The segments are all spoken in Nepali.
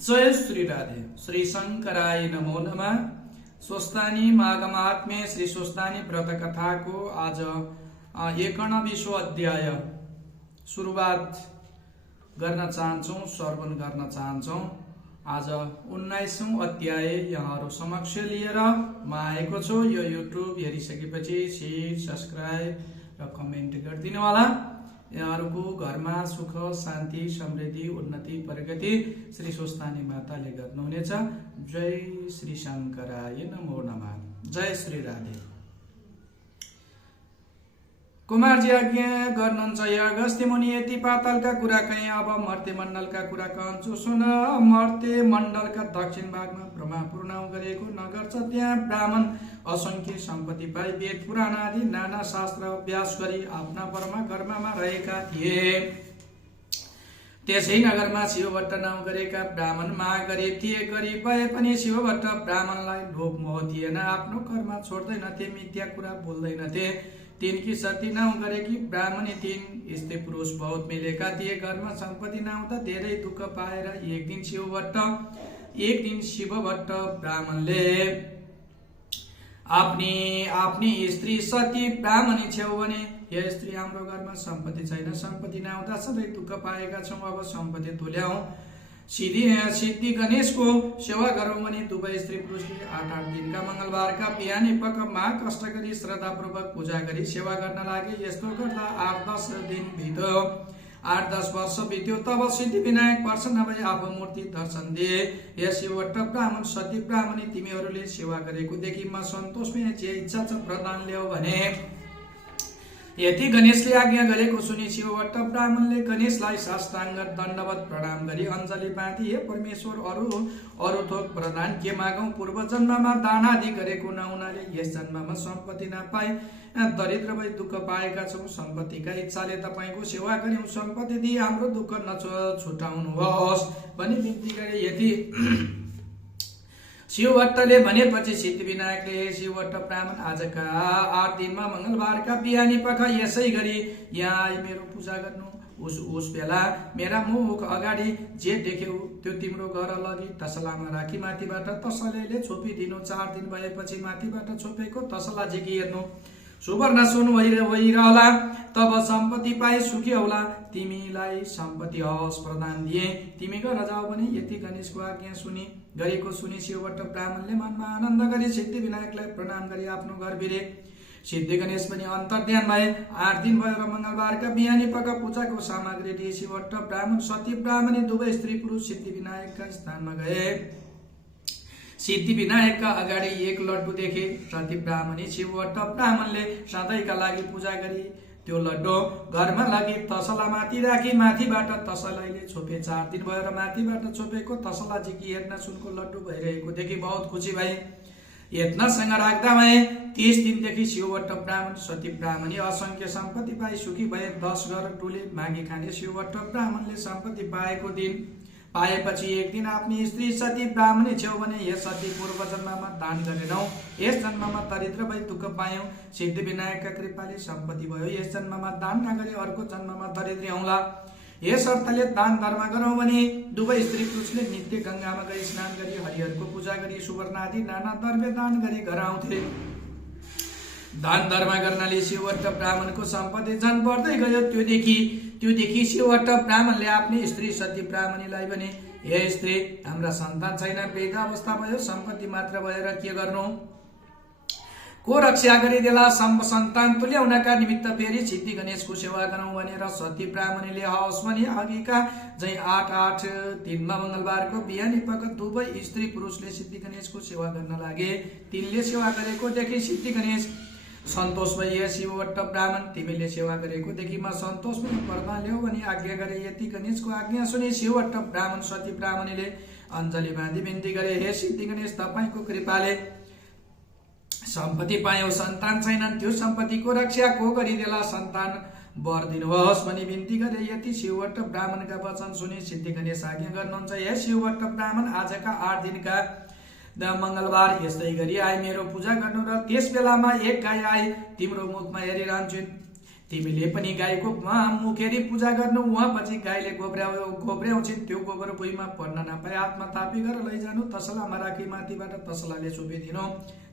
जय श्री राधे। श्री शंकराय नमो नमः। स्वस्तानी माघमात्म्य श्री स्वस्तानी व्रत कथा को आज 91 अध्याय सुरुवात गर्न चाहन्छौं, श्रवण गर्न चाहन्छौं। आज 19औं अध्याय यहाँहरु समक्ष लिएर म आएको छु। यो युट्युब हेरिसकेपछि शेयर, सब्स्क्राइब र कमेन्ट गरिदिनु होला। यहाँहरुको घरमा सुख, शान्ति, समृद्धि, उन्नति, प्रगति श्री स्वस्तानी माताले गर्नुहुनेछ। जय श्री शंकराय नमो नमः। जय श्री राधे। कुमारजी आज्ञा गर्नुहुन्छ। अगस्त्य मुनि यति पातालका कुरा कहे, अब मर्त्य मण्डलका कुरा कहन्छु सुन। मर्त्य मण्डलका दक्षिण भागमा ब्रह्मा पूर्णाउ गरेको नगर छ। त्यहाँ ब्राह्मण असंख्य सम्पत्ति पाई वेद पुराण आदि नाना शास्त्र अभ्यास गरी आफ्ना परम कर्ममा रहेका थिए। त्यसै नगरमा शिवभट्ट नाउँ गरेका ब्राह्मण महागरीब थिए। गरीब भए पनि शिवभट्ट ब्राह्मणलाई लोभ मोह थिएन। आफ्नो कर्म छोड्दैनथे, मिथ्या कुरा बोल्दैनथे। तिनकी सती नाउँ गरेकी ब्राह्मणी तीन स्त्री पुरुष बहुत मिलेका थिए। घरमा सम्पत्ति नहुँदा धेरै दुःख पाएर एक दिन शिवभट्ट ब्राह्मणले आफ्नी स्त्री सती ब्राह्मणी छेउ भने, हे स्त्री, हाम्रो घरमा सम्पत्ति छैन। सम्पत्ति नहुँदा सधैँ दुःख पाएका छौं। अब सम्पत्ति तुल्याऊ। सिद्धि गणेशको सेवा गरौं भने दुवै स्त्री पुरुषले 8 दिनका मंगलबारका बिहानी पख कष्ट गरी श्रद्धापूर्वक पूजा गरी सेवा गर्न लागे। यस्तो गर्दा 8-10 दिन बित्यो। 8-10 वर्ष बित्यो। तब सिद्धि विनायक प्रसन्न भई आफू मूर्ति दर्शन दिए। हे शिवभट्ट ब्राह्मण, सती ब्राह्मणी, तिमीहरूले सेवा गरेको देखि म सन्तोष भए। जे इच्छा छ प्रदान ल्याऊ भने। यति गणेशले आज्ञा गरेको सुनि शिवभट्ट ब्राह्मणले गणेशलाई साष्टाङ्ग दण्डवत प्रणाम गरी अञ्जली बाँधी, हे परमेश्वर, अरु थोक प्रदान के मागौं? पूर्व जन्ममा दान आदि गरेको नहुनाले यस जन्ममा सम्पत्ति नपाई दरिद्र भई दुःख पाएका छौं। सम्पत्तिका इच्छाले तपाईको सेवा गर्यौं। सम्पत्ति दिई हाम्रो दुःख नछुटाउनुहोस् भनी बिन्ती गरे। यति शिवभट्टले भनेपछि सिद्धि विनायकले, शिवभट्ट ब्राह्मण, आजका 8 दिनमा मंगलबारका बिहानी पख यसै गरी यहाँ आई मेरो पूजा गर्नु। उस बेला मेरा मुख अगाडि जे देख्यौ त्यो तिम्रो घर लगी तसलामा राखी माथिबाट तसलेले छोपिदिनु। 4 दिन भएपछि माथिबाट छोपेको तसला झिकी हेर्नु। सुवर्ण सुन भइरहला। तब सम्पत्ति पाए सुखी होला। तिमीलाई सम्पत्ति हवस प्रदान दिए। तिमी घर जाऊ भने। यति गणेशको आज्ञा गरेको सुनि शिवभट्ट ब्राह्मणले मनमा आनन्द गरी सिद्धि विनायकलाई प्रणाम गरी आफ्नो घर भिरे। सिद्धि गणेश पनि अन्तर्ध्यान भए। 8 दिन भएर मंगलबारका बिहानी पख पूजाको सामग्री लिए शिवभट्ट ब्राह्मण, सती ब्राह्मणी दुवै स्त्री पुरुष सिद्धि विनायकका स्थानमा गए। सिद्धि विनायकका अगाडि एक लड्डु देखे। सती ब्राह्मणी शिवभट्ट ब्राह्मणले सधैँका लागि पूजा गरी त्यो लड्डु घरमा लगी तसलामाथि राखी माथिबाट तसलाले छोपे। 4 दिन भएर माथिबाट छोपेको तसला झिकी हेर्न सुनको लड्डु भइरहेको देखि बहुत खुसी भए। यत्नसँग राख्दा भए 30 दिनदेखि शिवभट्ट ब्राह्मण, सती ब्राह्मणी असंख्य सम्पत्ति पाई सुखी भए। 10 घर टोले मागी खाने शिवभट्ट ब्राह्मणले सम्पत्ति पाएपछि एक दिन आफ्नी स्त्री सती ब्राह्मणी छेउ भने, हे सती, पूर्व जन्ममा दान गरेनौ। यस जन्ममा दरिद्र भई दुःख पायौ। सिद्धि विनायकका कृपाले सम्पत्ति भयो। यस जन्ममा दान नगरे अर्को जन्ममा दरिद्री हौला। यस अर्थले दान धर्म गरौं भने दुवै स्त्री पुरुषले नित्य गंगामा गई स्नान गरी हरिहरको पूजा गरी सुवर्ण आदि नाना द्रव्य दान गरी घर आउँथे। दान धर्म गर्नाले शिवभट्ट ब्राह्मणको सम्पत्ति झन बढ्दै गयो। त्यो देखि शिवभट्ट ब्राह्मणले आफ्नी स्त्री सती ब्राह्मणीलाई भने, हे स्त्री, हाम्रा सन्तान छैन। वृद्ध अवस्था भयो। सम्पत्ति मात्र भएर के गर्नु? को रक्षा गरिदेला? सन्तान तुल्याउनका निमित्त फेरि सिद्धि गणेशको सेवा गरौं भनेर सती ब्राह्मणीले हवस भने अघिका झै 8 दिनमा मंगलबारको बिहानी पख दुवै स्त्री पुरुषले सिद्धि गणेशको सेवा गर्न लागे। तिनले सेवा गरेको देखि सिद्धि गणेश सन्तोष भई, हे शिवभट्ट ब्राह्मण, तिमीले सेवा गरेको देखि म सन्तोष भई प्रदान ल्याऊ भनी आज्ञा गरे। यति गणेशको आज्ञा सुनि शिवभट्ट ब्राह्मण, सती ब्राह्मणीले अञ्जली बाँधी बिन्ती गरे, हे सिद्धि गणेश, तपाईको कृपाले सम्पत्ति पायौ। सन्तान छैनन्। त्यो सम्पत्तिको रक्षा को गरिदेला? सन्तान वर दिनुहोस् भनी बिन्ती गरे। यति शिवभट्ट ब्राह्मणका वचन सुनि सिद्धि गणेश आज्ञा गर्नुहुन्छ, हे शिवभट्ट ब्राह्मण, आजका 8 दिनका मंगलबार यस्तै गरी आई मेरो पूजा गर्नु। र त्यस बेलामा एक गाई आई तिम्रो मुखमा हेरिरहन्छन्। तिमीले पनि गाईको मुखेरी पूजा गर्नु उहाँपछि गाईले गोब्र्याउँछिन् त्यो गोबर भुइँमा पर्न नपाए आत्मा तापी गरेर लैजानु तसलामा राखी माथिबाट तसलाले छोपिदिनु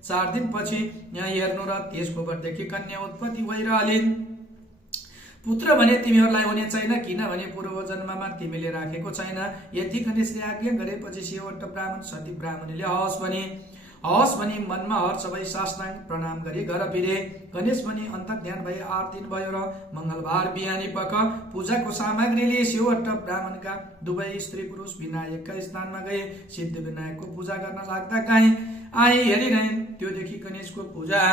4 दिनपछि यहाँ हेर्नु र त्यस गोबरदेखि कन्या उत्पत्ति भइरहलिन् पुत्र भने तिमीहरूलाई हुने छैन किनभने पूर्व जन्ममा तिमीले राखेको छैन यति गणेशले आज्ञा गरेपछि शिववट्ट ब्राह्मण सती ब्राह्मणीले हवस् भनी मनमा हर्ष भई साष्टाङ्ग प्रणाम गरी घर फिरे गणेश पनि अन्तर्ध्यान भई 8 दिन भयो र मंगलबार बिहानी पख पूजाको सामग्रीले शिववट्ट ब्राह्मणका दुवै स्त्री पुरुष विनायकका स्थानमा गए सिद्ध विनायकको पूजा गर्न लाग्दा काहीँ आए हेरिरहन् त्यो देखि गणेशको पूजा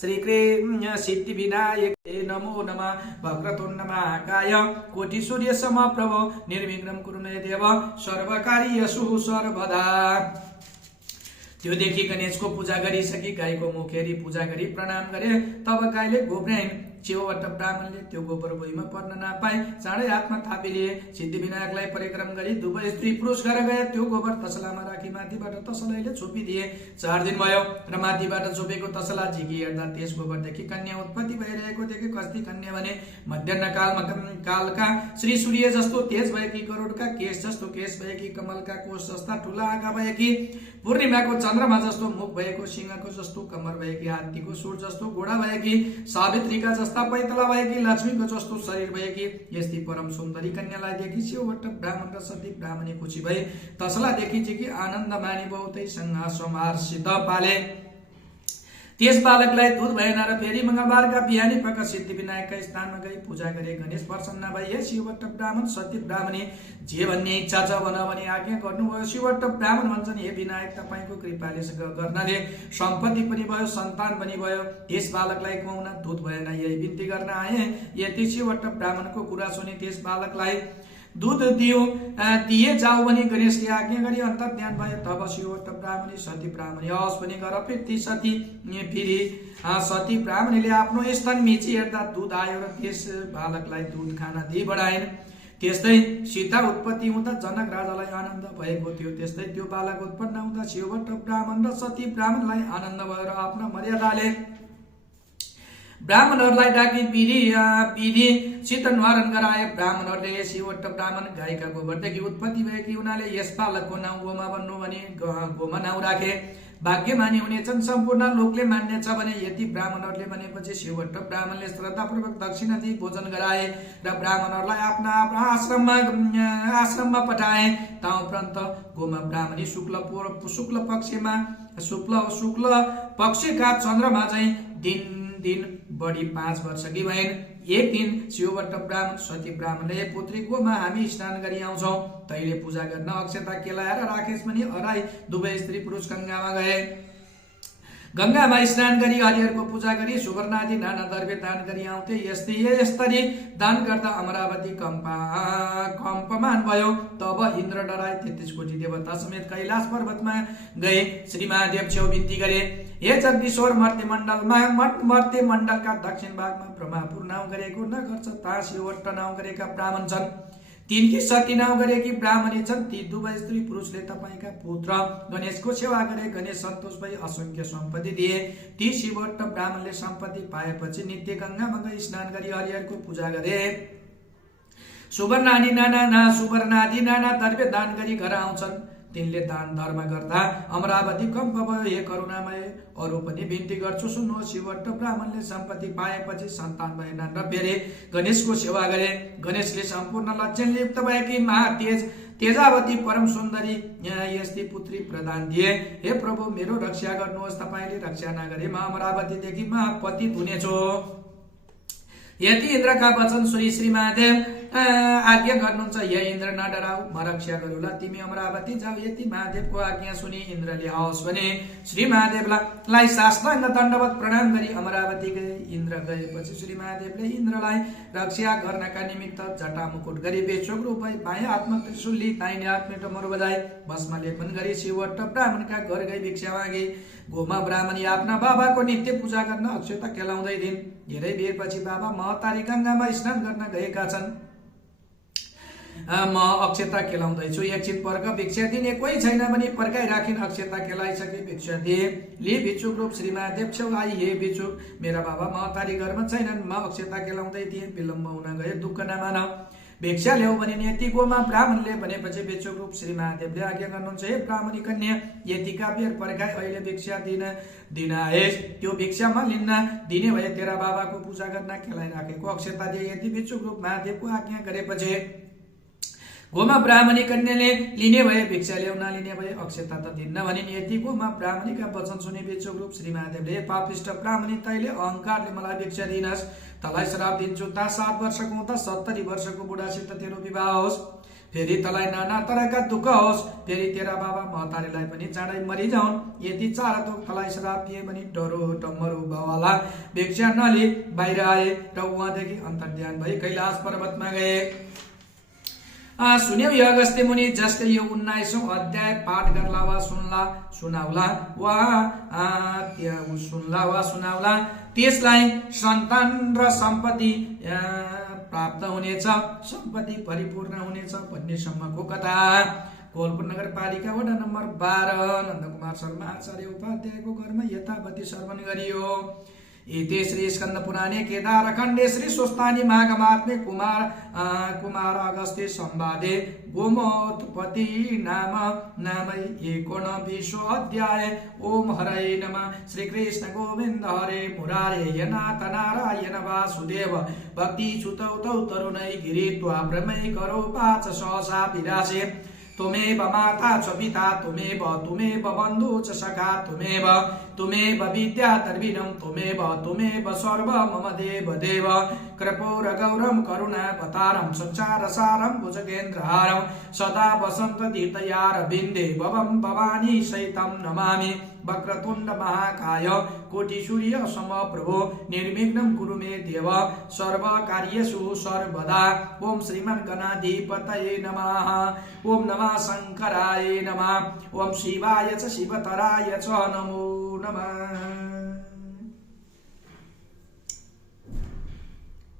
श्री कृष्ण सिद्धि विनायक नमो नमः वक्रतुण्ड महाकाय कोटि सूर्य समप्रभ निर्विघ्नं कुरु मे देव सर्वकारी यसु सर्वदा त्यो देखि गणेशको पूजा गरिसकी गाईको मुखेरी पूजा गरी प्रणाम गरे तब गाईले गोब्र्याइन् शिववट्ट ब्राह्मणले त्यो गोबर भुइँमा पर्न नपाए चाँडै हातमा थापिले सिद्धि विनायकलाई परिक्रम गरी दुवै स्त्री पुरुष घर गए त्यो गोबर तसलामा राखी माथिबाट तसलाले छोपिदिए 4 दिन भयो र माथिबाट छोपेको तसला झिकी हेर्दा त्यस गोबरदेखि कन्या उत्पत्ति भइरहेको देखे कस्ती कन्या भने मध्याह्न कालका श्री सूर्य जस्तो तेज भएकी गरुडका केश जस्तो केश भएकी कमलका कोष जस्ता ठुला आँखा भएकी पूर्णिमाको चन्द्रमा जस्तो मुख भएको सिंहको जस्तो कम्मर भएकी हात्तीको सुर जस्तो घोडा भएकी सावित्रीका जस्ता पैतला भएकी लक्ष्मीको जस्तो शरीर भएकी यस्ती परम सुन्दरी कन्यालाई देखि शिववट्ट ब्राह्मण र सती ब्राह्मणी खुसी भए तसला देखि कि आनन्द मानी बहुतै संहारसित पाले त्यस बालकलाई दूध भएन र फेरि मंगलबारका बिहानी पख सिद्धि विनायकका स्थानमा गई पूजा गरे गणेश प्रसन्न भए हे शिववट्ट ब्राह्मण सती ब्राह्मणी जे भन्ने इच्छा छ भनी आज्ञा गर्नुभयो शिववट्ट ब्राह्मण भन्छन् हे विनायक तपाईको कृपाले गर्नाले सम्पत्ति पनि भयो सन्तान पनि भयो त्यस बालकलाई खुवाउन दूध भएन यही बिन्ती गर्न आए यति शिववट्ट ब्राह्मणको कुरा सुनि त्यस बालकलाई दूध दिए जाऊ भनी गणेशले आज्ञा गरी अन्तर्ध्यान भए तब शिववट्ट ब्राह्मणी सती ब्राह्मणी हवस् भनी घर फिर्ती फेरि सती ब्राह्मणीले आफ्नो स्तन मिची हेर्दा दूध आयो र त्यस बालकलाई दूध खान दिई बढाइन् त्यस्तै सीता उत्पत्ति हुँदा जनक राजालाई आनन्द भएको थियो त्यस्तै त्यो बालक उत्पन्न हुँदा शिववट्ट ब्राह्मण र सती ब्राह्मणलाई आनन्द भयो र आफ्नो मर्यादाले ब्राह्मणहरूलाई डाकी विधिसित न्वारण गराए ब्राह्मणहरूले शिववट्ट ब्राह्मण गाईका गोबरदेखि उत्पत्ति भएकी हुनाले यस बालकको नाउँ गोमा भन्नु भने गोमा नाउँ राखे भाग्यमानी हुनेछन् सम्पूर्ण लोकले मान्नेछ भने यति ब्राह्मणहरूले भनेपछि शिववट्ट ब्राह्मणले श्रद्धापूर्वक दक्षिणा दिई भोजन गराए र ब्राह्मणहरूलाई आफ्ना आश्रममा पठाए ताउपरान्त गोमा ब्राह्मणी शुक्ल पक्षका चन्द्रमा चाहिँ दिन बढी 5 वर्ष कि भइन् एक दिन शिववट्ट ब्राह्मण सती ब्राह्मणले पुत्री गोमा हामी स्नान गरी आउँछौं तैले पूजा गर्न अक्षता केलाएर राखेश पनि हराई दुवै स्त्री पुरुष गंगामा गए गंगामा स्नान गरी हरिहरको पूजा गरी सुवर्णादि नाना द्रव्य दान गरी आउँथे यस्तरी दान गर्दा अमरावती कम्पमान भयो तब इन्द्र डराए 33 कोटी देवता समेत कैलाश पर्वतमा गए श्री महादेव छेउ बिन्ती गरे हे जगदीश्वर मर्त्य मण्डलका दक्षिण भागमा ब्रह्मापुर नाउँ गरेको नगर छ ता शिववट्ट नाउँ गरेका ब्राह्मण छन् तिनकी सती नाउँ गरेकी ब्राह्मणी छन् ती दुवै स्त्री पुरुषले तपाईका पुत्र गणेशको सेवा गरे गणेश सन्तोष भई असंख्य सम्पत्ति दिए ती शिववट्ट ब्राह्मणले सम्पत्ति पाएपछि नित्य गंगामा गई स्नान गरी हरिहरको पूजा गरे सुवर्णादि नाना द्रव्य दान गरी घर आउँछन् तिनले दान धर्म गर्दा अमरावती कम्प भयो हे करुणामय अरु पनि बिन्ती गर्छु सुन्नु शिववट्ट ब्राह्मणले सम्पत्ति पाएपछि सन्तान भएनन् र फेरि गणेशको सेवा गरे गणेशले सम्पूर्ण लक्षणले युक्त भएकी तेजावती परम सुन्दरी यस्ती पुत्री प्रदान दिए हे प्रभु मेरो रक्षा गर्नुहोस् तपाईले रक्षा नगरे म अमरावतीदेखि पतित हुनेछु यति इन्द्रका वचन श्री महादेव आज्ञा गर्नुहुन्छ हे इन्द्र न डराऊ म रक्षा गरौला तिमी अमरावती जाऊ यति महादेवको आज्ञा सुनि इन्द्रले हवस् भने श्री महादेवलाई साष्टाङ्ग दण्डवत प्रणाम गरी अमरावती गए इन्द्र गएपछि श्री महादेवले इन्द्रलाई रक्षा गर्नका निमित्त जटा मुकुट गरी बेचोक रूप भई बायाँ हातमा त्रिशूल दाहिने हातमा डमरू बजाए भस्म लेपन गरी शिववट्ट ब्राह्मणका घर गई भिक्षा मागे गोमा ब्राह्मणी आफ्ना बाबाको नित्य पूजा गर्न अक्षता केलाउँदै दिन धेरै बेरपछि बाबा महतारी गंगामा स्नान गर्न गएका छन् म अक्षता केलाउँदैछु, एकछिन पर्ख भिक्षा दिने कोही छैन भने पर्खाइराखिन अक्षता केलाइसके भिक्षा दिए। ले भिक्षुक रूप श्री महादेव छेउ आई, हे भिक्षुक मेरा बाबा महतारी घरमा छैनन्, म अक्षता केलाउँदै थिएँ, विलम्ब हुन गयो, दुःख नमान, भिक्षा ल्याऊ भने यति गोमा ब्राह्मणले भनेपछि भिक्षुक रूप श्री महादेवले आज्ञा गर्नुहुन्छ, हे ब्राह्मणी कन्या यतिका बेर पर्खाइ, अहिले भिक्षा दिन आएस, त्यो भिक्षामा लिन्न, दिने भए तेरा बाबाको पूजा गर्न केलाइराखेको अक्षता दिए। यति भिक्षुक रूप महादेवको आज्ञा गरेपछि गोमा ब्राह्मणी कन्याले लिने भए भिक्षा ल्याउ, नलिने भए अक्षता त दिन्न भनिन्। यति गोमा ब्राह्मणीका वचन सुनि भिक्षुक रूप श्री महादेवले, पापिष्ट ब्राह्मणी तैले अहंकारले मलाई भिक्षा दिनस्, तलाई श्राप दिन्छु, ता 7 वर्षको हुँदा 70 वर्षको बुढासित तेरो विवाह होस्, फेरि तलाई नाना तरका दुःख होस्, फेरि तेरा बाबा महतारीलाई पनि चाँडै मरिजाउन्, यति 4 थोक तलाई श्राप दिए भने डरो डम्बरो बाबाला भिक्षा नलि बाहिर आए र उहाँदेखि अन्तर्ध्यान भई कैलाश पर्वतमा गए। सुन्यौ यो अगस्त्य मुनि, जसले यो 19औं अध्याय पाठ गर्ला वा सुनाउला सुनाउला त्यसलाई सन्तान र सम्पत्ति प्राप्त हुनेछ, सम्पत्ति परिपूर्ण हुनेछ भन्ने सम्मको कथा। कोलपुर नगरपालिका वडा नम्बर 12 नन्दकुमार शर्मा आचार्य उपाध्यायको घरमा यथावती श्रवण गरियो। इति श्री स्कंद पुराणे केदारखण्डे श्री स्वस्तानी माघमात्मे कुमार अगस्त्य संवादे गोमोत्पत्ति नाम 19 अध्याय। ओम हरये नमः। श्री कृष्ण गोविंद हरे मुरारे नाथ नारायण वासुदेव भक्ति सुतौ तौ तरुणै गिरित्वा ब्रह्मै करो पाच सहसा विरासे। तुमेव माता च पिता तुमेव बन्धु च सखा तुमेव विद्या तर्विणं तुमेव सर्व मम देव देव। कृपोर गौरम करुणावतारं संसार सारं भुजगेन्द्रहारं सदा वसंत तीर्थयार बिन्दे भवं भवानी सहितं नमामि। वक्रतुंड महाकाय कोटि सूर्य समप्रभो निर्विघ्नं कुरु मे देव सर्वकार्येषु सर्वदा। ओम श्रीमन् गणाधिपतये नमः। ओम नमः शंकराय नमः। ओम शिवाय च शिवतराय च नमो नमः।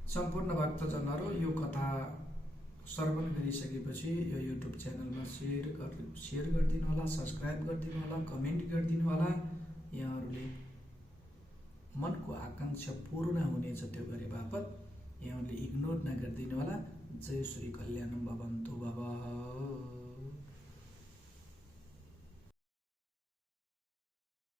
सम्पूर्ण भक्तजनहरू यो कथा श्रवण गरिसकेपछि यो युट्युब च्यानलमा सेयर गरिदिनु होला, सब्स्क्राइब गरिदिनु होला, कमेन्ट गरिदिनु होला। यहाँहरूले मनको आकांक्षा पूर्ण हुनेछ त्यो गरे बापत यहाँहरूले इग्नोर नगरिदिनु होला। जय श्री कल्याणम भवन्तु भव।